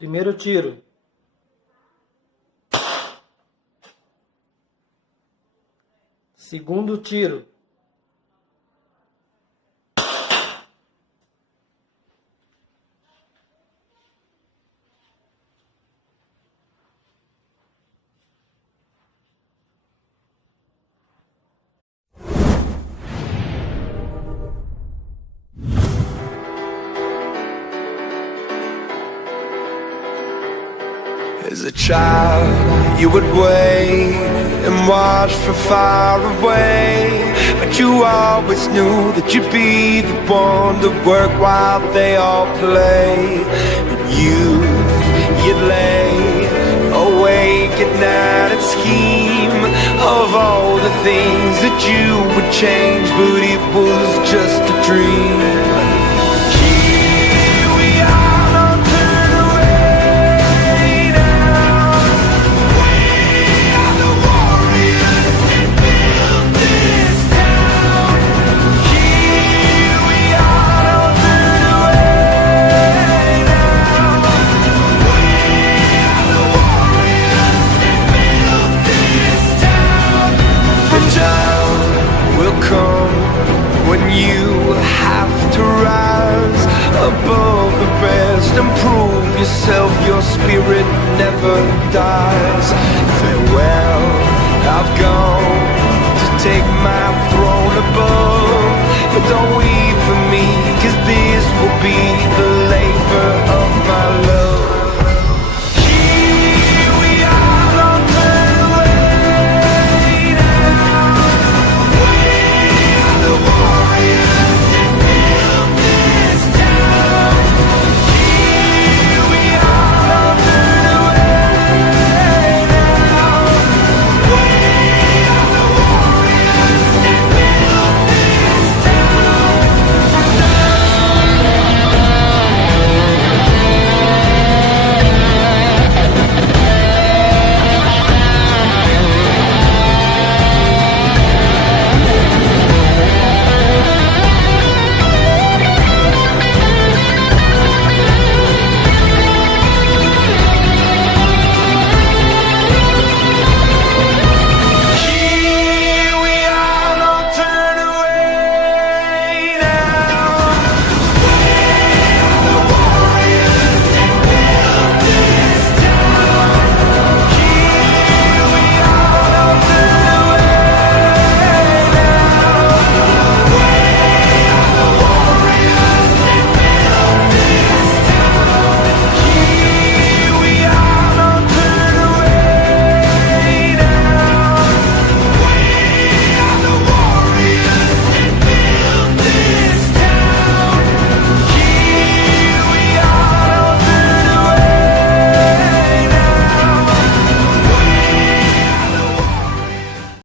Primeiro tiro. Segundo tiro. As a child, you would wait and watch from far away, but you always knew that you'd be the one to work while they all play. And you'd lay awake at night and scheme of all the things that you would change, but it was just a dream. When you have to rise above the rest and prove yourself, your spirit never dies. Farewell, I've gone to take my throne above, but don't we